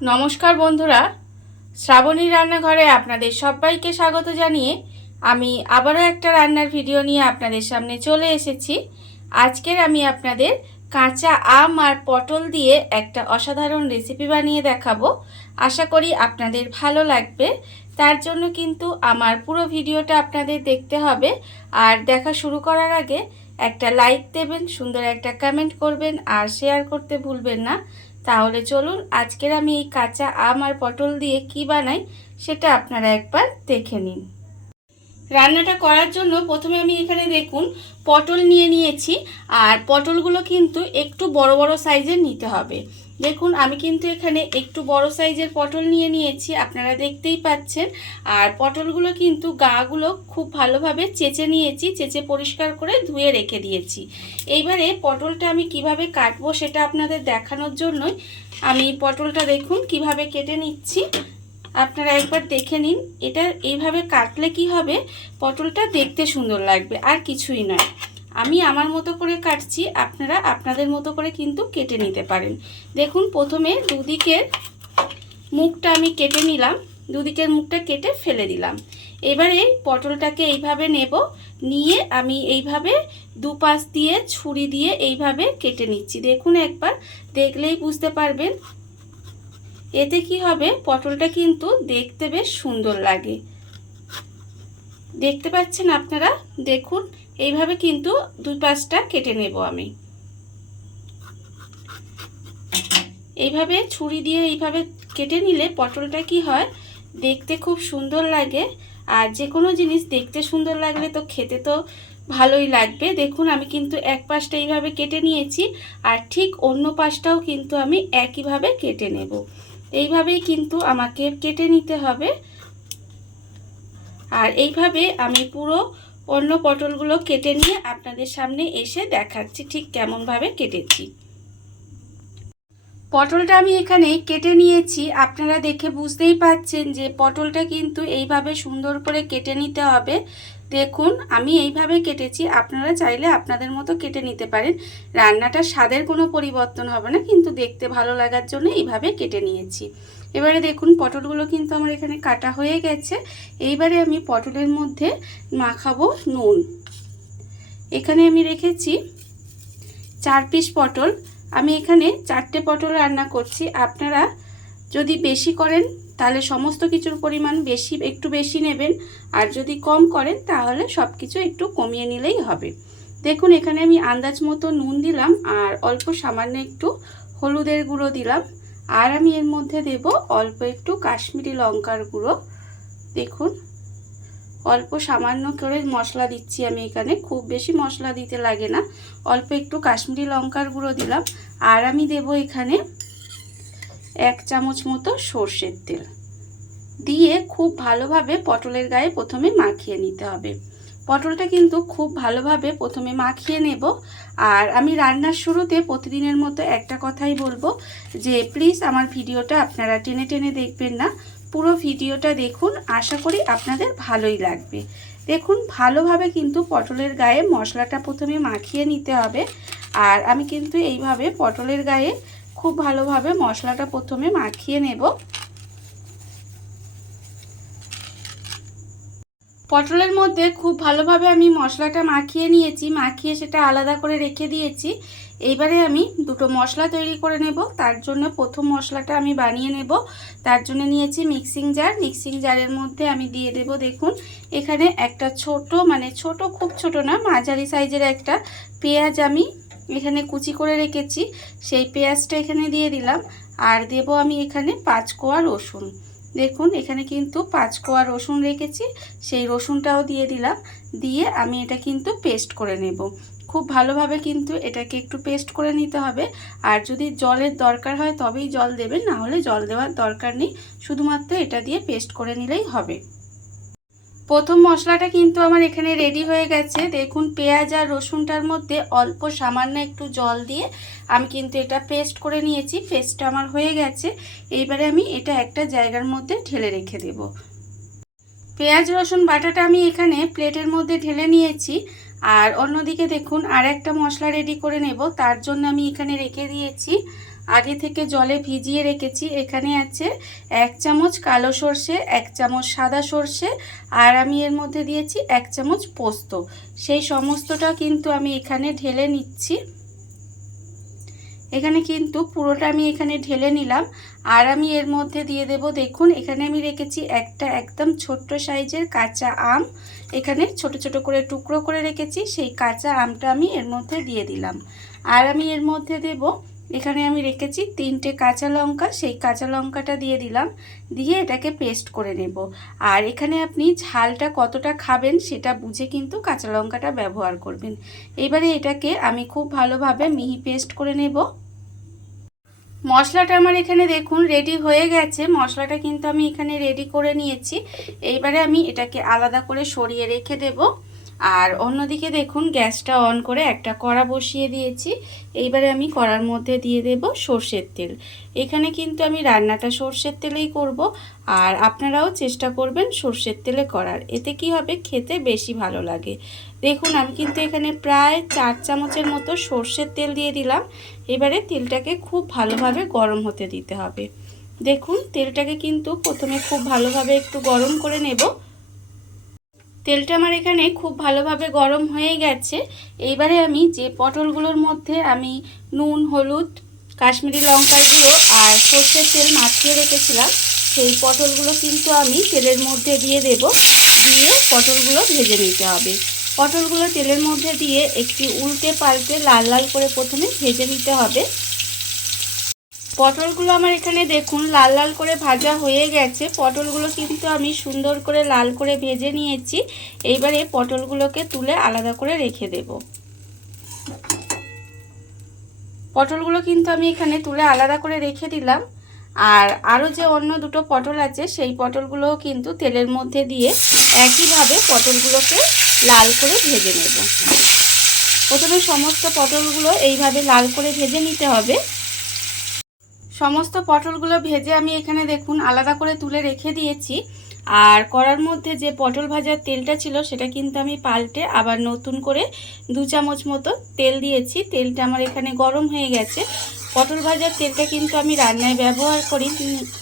নমস্কার বন্ধুরা, শ্রাবণী রান্নাঘরে আপনাদের সবাইকে স্বাগত জানিয়ে আমি আবারও একটা রান্নার ভিডিও নিয়ে আপনাদের সামনে চলে এসেছি। আজকের আমি আপনাদের কাঁচা আম আর পটল দিয়ে একটা অসাধারণ রেসিপি বানিয়ে দেখাবো। আশা করি আপনাদের ভালো লাগবে। তার জন্য কিন্তু আমার পুরো ভিডিওটা আপনাদের দেখতে হবে। আর দেখা শুরু করার আগে একটা লাইক দেবেন, সুন্দর একটা কমেন্ট করবেন আর শেয়ার করতে ভুলবেন না। তাহলে চলুন আজকের আমি এই কাঁচা আম আর পটল দিয়ে কি বানাই সেটা আপনারা একবার দেখে নিন। রান্নাটা করার জন্য প্রথমে আমি এখানে দেখুন পটল নিয়ে নিয়েছি। আর পটলগুলো কিন্তু একটু বড় বড় সাইজের নিতে হবে। দেখুন আমি কিন্তু এখানে একটু বড় সাইজের পটল নিয়ে নিয়েছি, আপনারা দেখতেই পাচ্ছেন। আর পটলগুলো কিন্তু গাগুলো খুব ভালোভাবে চেঁচে নিয়েছি, চেঁচে পরিষ্কার করে ধুয়ে রেখে দিয়েছি। এইবারে পটলটা আমি কিভাবে কাটবো সেটা আপনাদের দেখানোর জন্যই আমি পটলটা দেখুন কিভাবে কেটে নিচ্ছি, আপনারা একবার দেখে নিন। এটা এইভাবে কাটলে কি হবে, পটলটা দেখতে সুন্দর লাগবে, আর কিছুই নয়। আমি আমার মতো করে কাটছি, আপনারা আপনাদের মতো করে কিন্তু কেটে নিতে পারেন। দেখুন প্রথমে দুদিকের মুখটা আমি কেটে নিলাম, দুদিকের মুখটা কেটে ফেলে দিলাম। এবারে পটলটাকে এইভাবে নেব, নিয়ে আমি এইভাবে দুপাশ দিয়ে ছুরি দিয়ে এইভাবে কেটে নিচ্ছি। দেখুন একবার দেখলেই বুঝতে পারবেন। এতে কি হবে, পটলটা কিন্তু দেখতে বেশ সুন্দর লাগে। দেখতে পাচ্ছেন আপনারা, দেখুন এইভাবে কিন্তু দুই পাশটা কেটে নেব আমি। এইভাবে ছুরি দিয়ে এইভাবে কেটে নিলে পটলটা কি হয়, দেখতে খুব সুন্দর লাগে। আর যে কোনো জিনিস দেখতে সুন্দর লাগলে তো খেতে তো ভালোই লাগবে। দেখুন আমি কিন্তু এক পাশটা এইভাবে কেটে নিয়েছি, আর ঠিক অন্য পাশটাও কিন্তু আমি একইভাবে কেটে নেব। এইভাবেই কিন্তু আমাকে কেটে নিতে হবে। আর এইভাবে আমি পুরো অন্য পটলগুলো কেটে নিয়ে আপনাদের সামনে এসে দেখাচ্ছি ঠিক কেমনভাবে কেটেছি। পটলটা আমি এখানে কেটে নিয়েছি, আপনারা দেখে বুঝতেই পাচ্ছেন যে পটলটা কিন্তু এইভাবে সুন্দর করে কেটে নিতে হবে। দেখুন আমি এইভাবে কেটেছি, আপনারা চাইলে আপনাদের মতো কেটে নিতে পারেন। রান্নাটার স্বাদের কোনো পরিবর্তন হবে না, কিন্তু দেখতে ভালো লাগার জন্য এইভাবে কেটে নিয়েছি। এবারে দেখুন পটলগুলো কিন্তু আমার এখানে কাটা হয়ে গেছে। এইবারে আমি পটলের মধ্যে মাখাবো নুন। এখানে আমি রেখেছি 4 পিস পটল। আমি এখানে 4টে পটল রান্না করছি। আপনারা যদি বেশি করেন তাহলে সমস্ত কিছুর পরিমাণ একটু বেশি নেবেন, আর যদি কম করেন তাহলে সব কিছু একটু কমিয়ে নিলেই হবে। দেখুন এখানে আমি আন্দাজ মতো নুন দিলাম, আর অল্প সামান্য একটু হলুদের গুঁড়ো দিলাম, আর আমি এর মধ্যে দেব অল্প একটু কাশ্মীরি লঙ্কার গুঁড়ো। দেখুন অল্প সামান্য করে মশলা দিচ্ছি আমি এখানে, খুব বেশি মশলা দিতে লাগে না। অল্প একটু কাশ্মীরি লঙ্কার গুঁড়ো দিলাম, আর আমি দেব এখানে 1 চামচ মতো সর্ষের তেল দিয়ে খুব ভালোভাবে পটলের গায়ে প্রথমে মাখিয়ে নিতে হবে। পটলটা কিন্তু খুব ভালোভাবে প্রথমে মাখিয়ে নেব। আর আমি রান্নার শুরুতে প্রতিদিনের মতো একটা কথাই বলবো, যে প্লিজ আমার ভিডিওটা আপনারা টেনে টেনে দেখবেন না, পুরো ভিডিওটা দেখুন, আশা করি আপনাদের ভালোই লাগবে। দেখুন ভালোভাবে কিন্তু পটলের গায়ে মশলাটা প্রথমে মাখিয়ে নিতে হবে। আর আমি কিন্তু এইভাবে পটলের গায়ে খুব ভালোভাবে মশলাটা প্রথমে মাখিয়ে নেব। পটলের মধ্যে খুব ভালোভাবে আমি মশলাটা মাখিয়ে নিয়েছি, মাখিয়ে সেটা আলাদা করে রেখে দিয়েছি। এইবারে আমি দুটো মশলা তৈরি করে নেব। তার জন্য প্রথম মশলাটা আমি বানিয়ে নেব। তার জন্য নিয়েছি মিক্সিং জার। মিক্সিং জারের মধ্যে আমি দিয়ে দেব, দেখুন এখানে একটা ছোট, মানে ছোট খুব ছোট না, মাঝারি সাইজের একটা পেঁয়াজ আমি এখানে কুচি করে রেখেছি, সেই পেঁয়াজটা এখানে দিয়ে দিলাম। আর দেব আমি এখানে 5 কোয়া রসুন। দেখুন এখানে কিন্তু 5 কোয়া রসুন রেখেছি, সেই রসুনটাও দিয়ে দিলাম। দিয়ে আমি এটা কিন্তু পেস্ট করে নেব। খুব ভালোভাবে কিন্তু এটাকে একটু পেস্ট করে নিতে হবে। আর যদি জলের দরকার হয় তবেই জল দেবেন, না হলে জল দেওয়ার দরকার নেই, শুধুমাত্র এটা দিয়ে পেস্ট করে নিলেই হবে। প্রথম মশলাটা কিন্তু আমার এখানে রেডি হয়ে গেছে। দেখুন পেঁয়াজ আর রসুনটার মধ্যে অল্প সামান্য একটু জল দিয়ে আমি কিন্তু এটা পেস্ট করে নিয়েছি। পেস্টটা আমার হয়ে গেছে। এইবারে আমি এটা একটা জায়গার মধ্যে ঢেলে রেখে দেব। পেঁয়াজ রসুন বাটাটা আমি এখানে প্লেটের মধ্যে ঢেলে নিয়েছি। আর অন্যদিকে দেখুন আর একটা মশলা রেডি করে নেব। তার জন্য আমি এখানে রেখে দিয়েছি আগে থেকে জলে ভিজিয়ে রেখেছি। এখানে আছে 1 চামচ কালো সর্ষে, 1 চামচ সাদা সর্ষে, আর আমি এর মধ্যে দিয়েছি 1 চামচ পোস্ত। সেই সমস্তটা কিন্তু আমি এখানে ঢেলে নিচ্ছি। এখানে কিন্তু পুরোটা আমি এখানে ঢেলে নিলাম। আর আমি এর মধ্যে দিয়ে দেব, দেখুন এখানে আমি রেখেছি একটা একদম ছোট্ট সাইজের কাঁচা আম। এখানে ছোট ছোট করে টুকরো করে রেখেছি, সেই কাঁচা আমটা আমি এর মধ্যে দিয়ে দিলাম। আর আমি এর মধ্যে দেব, এখানে আমি রেখেছি 3টে কাঁচা লঙ্কা, সেই কাঁচা লঙ্কাটা দিয়ে দিলাম। দিয়ে এটাকে পেস্ট করে নেব। আর এখানে আপনি ঝালটা কতটা খাবেন সেটা বুঝে কিন্তু কাঁচা লঙ্কাটা ব্যবহার করবেন। এবারে এটাকে আমি খুব ভালোভাবে মিহি পেস্ট করে নেব। মশলাটা আমার এখানে দেখুন রেডি হয়ে গেছে। মশলাটা কিন্তু আমি এখানে রেডি করে নিয়েছি। এইবারে আমি এটাকে আলাদা করে সরিয়ে রেখে দেব। আর অন্যদিকে দেখুন গ্যাসটা অন করে একটা কড়া বসিয়ে দিয়েছি। এইবারে আমি কড়ার মধ্যে দিয়ে দেব সর্ষের তেল। এখানে কিন্তু আমি রান্নাটা সর্ষের তেলেই করব। আর আপনারাও চেষ্টা করবেন সর্ষের তেলে করার, এতে কি হবে খেতে বেশি ভালো লাগে। দেখুন আমি কিন্তু এখানে প্রায় 4 চামচের মতো সর্ষের তেল দিয়ে দিলাম। এবারে তেলটাকে খুব ভালোভাবে গরম হতে দিতে হবে। দেখুন তেলটাকে কিন্তু প্রথমে খুব ভালোভাবে একটু গরম করে নেব। তেলটা আমার এখানে খুব ভালোভাবে গরম হয়ে গেছে। এইবারে আমি যে পটলগুলোর মধ্যে আমি নুন, হলুদ, কাশ্মীরি লঙ্কার গুঁড়ো আর সর্ষের তেল মাখিয়ে রেখেছিলাম, সেই পটলগুলো কিন্তু আমি তেলের মধ্যে দিয়ে দেব। দিয়ে পটলগুলো ভেজে নিতে হবে। পটলগুলো তেলের মধ্যে দিয়ে একটু উল্টে পাল্টে লাল লাল করে প্রথমে ভেজে নিতে হবে। পটলগুলো আমার এখানে দেখুন লাল লাল করে ভাজা হয়ে গেছে। পটলগুলো কিন্তু আমি সুন্দর করে লাল করে ভেজে নিয়েছি। এইবারে পটলগুলোকে তুলে আলাদা করে রেখে দেব। পটলগুলো কিন্তু আমি এখানে তুলে আলাদা করে রেখে দিলাম। আর আরও যে অন্য দুটো পটল আছে সেই পটলগুলোও কিন্তু তেলের মধ্যে দিয়ে একইভাবে পটলগুলোকে লাল করে ভেজে নেব। প্রথমে সমস্ত পটলগুলো এইভাবে লাল করে ভেজে নিতে হবে। সমস্ত পটলগুলো ভেজে আমি এখানে দেখুন আলাদা করে তুলে রেখে দিয়েছি। আর কড়ার মধ্যে যে পটল ভাজার তেলটা ছিল সেটা কিন্তু আমি পাল্টে আবার নতুন করে 2 চামচ মতো তেল দিয়েছি। তেলটা আমার এখানে গরম হয়ে গেছে। পটল ভাজার তেলটা কিন্তু আমি রান্নায় ব্যবহার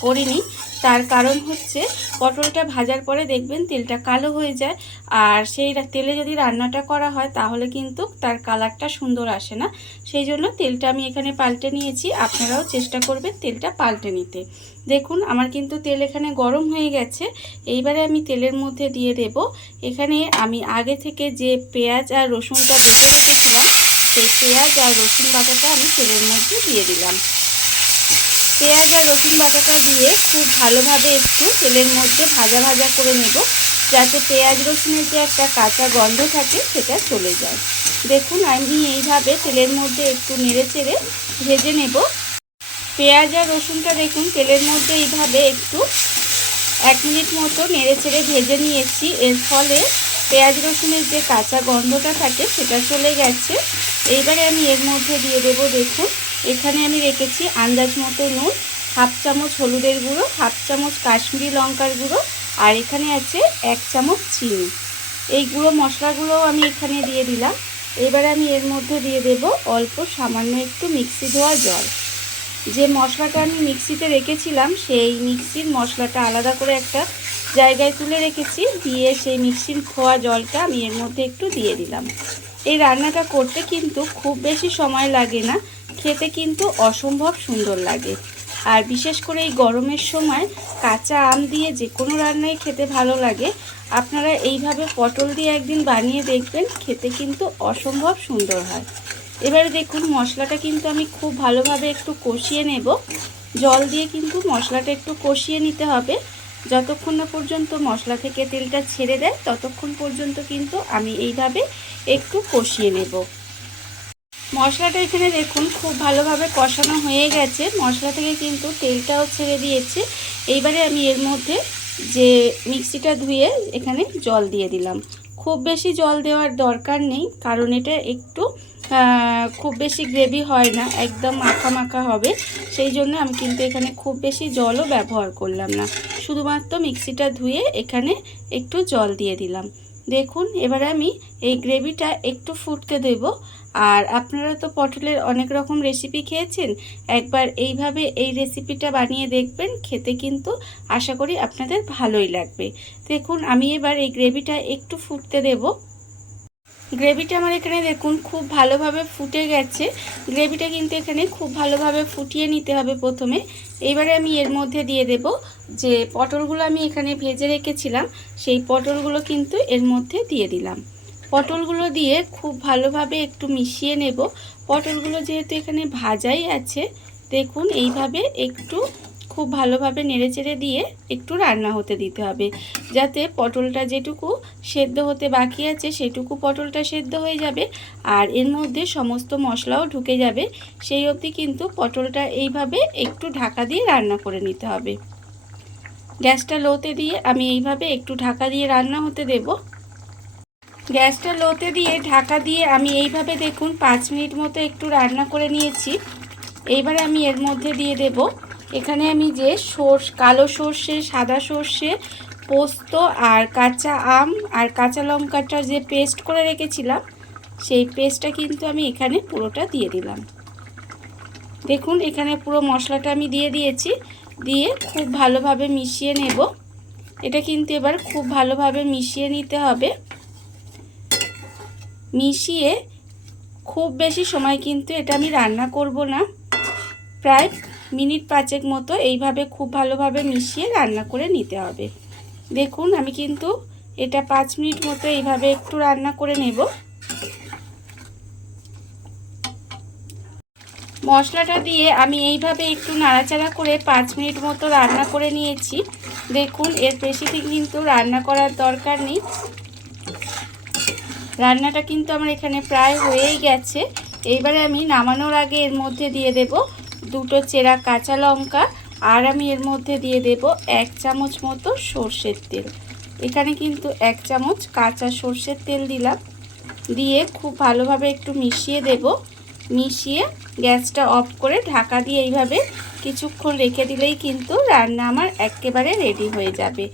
করিনি। তার কারণ হচ্ছে পটলটা ভাজার পরে দেখবেন তেলটা কালো হয়ে যায়। আর সেই তেলে যদি রান্নাটা করা হয় তাহলে কিন্তু তার কালারটা সুন্দর আসে না। সেই জন্য তেলটা আমি এখানে পাল্টে নিয়েছি। আপনারাও চেষ্টা করবেন তেলটা পাল্টে নিতে। দেখুন আমার কিন্তু তেল এখানে গরম হয়ে গেছে। এইবারে আমি তেলের মধ্যে দিয়ে দেব, এখানে আমি আগে থেকে যে পেঁয়াজ আর রসুনটা বেটে রেখেছিলাম সেই পেঁয়াজ আর রসুন বাটাটা আমি তেলের মধ্যে দিয়ে দিলাম। পেঁয়াজ আর রসুন বাটাটা দিয়ে খুব ভালোভাবে একটু তেলের মধ্যে ভাজা ভাজা করে নেব, যাতে পেঁয়াজ রসুনের যে একটা কাঁচা গন্ধ থাকে সেটা চলে যায়। দেখুন আমি এইভাবে তেলের মধ্যে একটু নেড়ে চেড়ে ভেজে নেব। পেঁয়াজ আর রসুনটা দেখুন তেলের মধ্যে এইভাবে একটু 1 মিনিট মতো নেড়ে চেড়ে ভেজে নিয়েছি। এর ফলে পেঁয়াজ রসুনের যে কাঁচা গন্ধটা থাকে সেটা চলে গেছে। এইবারে আমি এর মধ্যে দিয়ে দেব, দেখুন এখানে আমি রেখেছি আন্দাজ মতো নুন, 1/2 চামচ হলুদের গুঁড়ো, 1/2 চামচ কাশ্মীরি লঙ্কার গুঁড়ো, আর এখানে আছে 1 চামচ চিনি। এই গুঁড়ো মশলাগুলোও আমি এখানে দিয়ে দিলাম। এবারে আমি এর মধ্যে দিয়ে দেব অল্প সামান্য একটু মিক্সি ধোয়া জল। যে মশলাটা আমি মিক্সিতে রেখেছিলাম সেই মিক্সির মশলাটা আলাদা করে একটা জায়গায় তুলে রেখেছি। দিয়ে সেই মিক্সির ধোয়া জলটা আমি এর মধ্যে একটু দিয়ে দিলাম। এই রান্নাটা করতে কিন্তু খুব বেশি সময় লাগে না, খেতে কিন্তু অসম্ভব সুন্দর লাগে। আর বিশেষ করে এই গরমের সময় কাঁচা আম দিয়ে যে কোনো রান্নাই খেতে ভালো লাগে। আপনারা এইভাবে পটল দিয়ে একদিন বানিয়ে দেখবেন, খেতে কিন্তু অসম্ভব সুন্দর হয়। এবারে দেখুন মশলাটা কিন্তু আমি খুব ভালোভাবে একটু কষিয়ে নেব। জল দিয়ে কিন্তু মশলাটা একটু কষিয়ে নিতে হবে। যতক্ষণ না পর্যন্ত মশলা থেকে তেলটা ছেড়ে দেয় ততক্ষণ পর্যন্ত কিন্তু আমি এইভাবে একটু কষিয়ে নেব। মশলাটা এখানে দেখুন খুব ভালোভাবে কষানো হয়ে গেছে। মশলা থেকে কিন্তু তেলটাও ছেড়ে দিয়েছে। এইবারে আমি এর মধ্যে যে মিক্সিটা ধুয়ে এখানে জল দিয়ে দিলাম। খুব বেশি জল দেওয়ার দরকার নেই, কারণ এটা একটু খুব বেশি গ্রেভি হয় না, একদম মাখা মাখা হবে। সেই জন্য আমি কিন্তু এখানে খুব বেশি জলও ব্যবহার করলাম না, শুধুমাত্র মিক্সিটা ধুয়ে এখানে একটু জল দিয়ে দিলাম। দেখুন এবারে আমি এই গ্রেভিটা একটু ফুটতে দেব। আর আপনারা তো পটলের অনেক রকম রেসিপি খেয়েছেন, একবার এইভাবে এই রেসিপিটা বানিয়ে দেখবেন, খেতে কিন্তু আশা করি আপনাদের ভালোই লাগবে। দেখুন আমি এবার এই গ্রেভিটা একটু ফুটতে দেব। গ্রেভিটা আমার এখানে দেখুন খুব ভালোভাবে ফুটে গেছে। গ্রেভিটা কিন্তু এখানে খুব ভালোভাবে ফুটিয়ে নিতে হবে প্রথমে। এইবারে আমি এর মধ্যে দিয়ে দেব যে পটলগুলো আমি এখানে ভেজে রেখেছিলাম, সেই পটলগুলো কিন্তু এর মধ্যে দিয়ে দিলাম। পটলগুলো দিয়ে খুব ভালোভাবে একটু মিশিয়ে নেব। পটলগুলো যেহেতু এখানে ভাজাই আছে, দেখুন এইভাবে একটু খুব ভালোভাবে নেড়েচেড়ে দিয়ে একটু রান্না হতে দিতে হবে, যাতে পটলটা যেটুকু সেদ্ধ হতে বাকি আছে সেটুকু পটলটা সেদ্ধ হয়ে যাবে আর এর মধ্যে সমস্ত মশলাও ঢুকে যাবে। সেই অবধি কিন্তু পটলটা এইভাবে একটু ঢাকা দিয়ে রান্না করে নিতে হবে। গ্যাসটা লোতে দিয়ে আমি এইভাবে একটু ঢাকা দিয়ে রান্না হতে দেব। গ্যাসটা লোতে দিয়ে ঢাকা দিয়ে আমি এইভাবে দেখুন 5 মিনিট মতো একটু রান্না করে নিয়েছি। এইবারে আমি এর মধ্যে দিয়ে দেব, এখানে আমি যে কালো সর্ষে, সাদা সর্ষে, পোস্ত আর কাঁচা আম আর কাঁচা লঙ্কাটা যে পেস্ট করে রেখেছিলাম, সেই পেস্টটা কিন্তু আমি এখানে পুরোটা দিয়ে দিলাম। দেখুন এখানে পুরো মশলাটা আমি দিয়ে দিয়েছি, দিয়ে খুব ভালোভাবে মিশিয়ে নেব। এটা কিন্তু এবার খুব ভালোভাবে মিশিয়ে নিতে হবে। মিশিয়ে খুব বেশি সময় কিন্তু এটা আমি রান্না করব না, প্রায় মিনিট 5 মতো এইভাবে খুব ভালোভাবে মিশিয়ে রান্না করে নিতে হবে। দেখুন আমি কিন্তু এটা 5 মিনিট মতো এইভাবে একটু রান্না করে নেব। মশলাটা দিয়ে আমি এইভাবে একটু নাড়াচাড়া করে 5 মিনিট মতো রান্না করে নিয়েছি। দেখুন এর বেশি কিন্তু রান্না করার দরকার নেই। রান্নাটা কিন্তু আমার এখানে প্রায় হয়েই গেছে। এইবারে আমি নামানোর আগে এর মধ্যে দিয়ে দেব 2টো চেরা কাঁচা লঙ্কা আর আমি এর মধ্যে দিয়ে দেব 1 চামচ মতো সর্ষের তেল। এখানে কিন্তু 1 চামচ কাঁচা সর্ষের তেল দিলাম, দিয়ে খুব ভালোভাবে একটু মিশিয়ে দেব। মিশিয়ে গ্যাসটা অফ করে ঢাকা দিয়ে এইভাবে কিছুক্ষণ রেখে দিলেই কিন্তু রান্না আমার একেবারে রেডি হয়ে যাবে।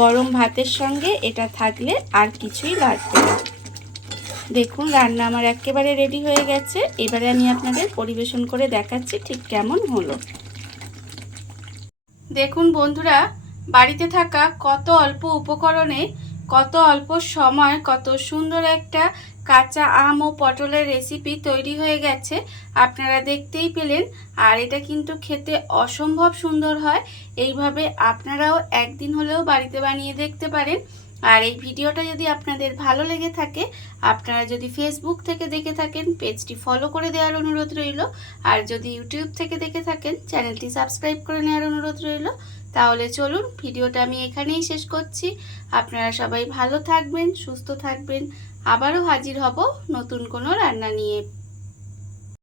গরম ভাতের সঙ্গে এটা থাকলে আর কিছুই লাগবে না। দেখুন রান্না আমার একেবারে রেডি হয়ে গেছে। এবারে আমি আপনাদের পরিবেশন করে দেখাচ্ছি ঠিক কেমন হলো। দেখুন বন্ধুরা, বাড়িতে থাকা কত অল্প উপকরণে কত অল্প সময় কত সুন্দর একটা কাঁচা আম ও পটলের রেসিপি তৈরি হয়ে গেছে, আপনারা দেখতেই পেলেন। আর এটা কিন্তু খেতে অসম্ভব সুন্দর হয়। এইভাবে আপনারাও একদিন হলেও বাড়িতে বানিয়ে দেখতে পারেন। আর এই ভিডিওটা যদি আপনাদের ভালো লেগে থাকে, আপনারা যদি ফেসবুক থেকে দেখে থাকেন পেজটি ফলো করে দেওয়ার অনুরোধ রইল। আর যদি ইউটিউব থেকে দেখে থাকেন চ্যানেলটি সাবস্ক্রাইব করে নেওয়ার অনুরোধ রইল। তাহলে চলুন ভিডিওটা আমি এখানেই শেষ করছি। আপনারা সবাই ভালো থাকবেন, সুস্থ থাকবেন। আবারও হাজির হব নতুন কোনো রান্না নিয়ে।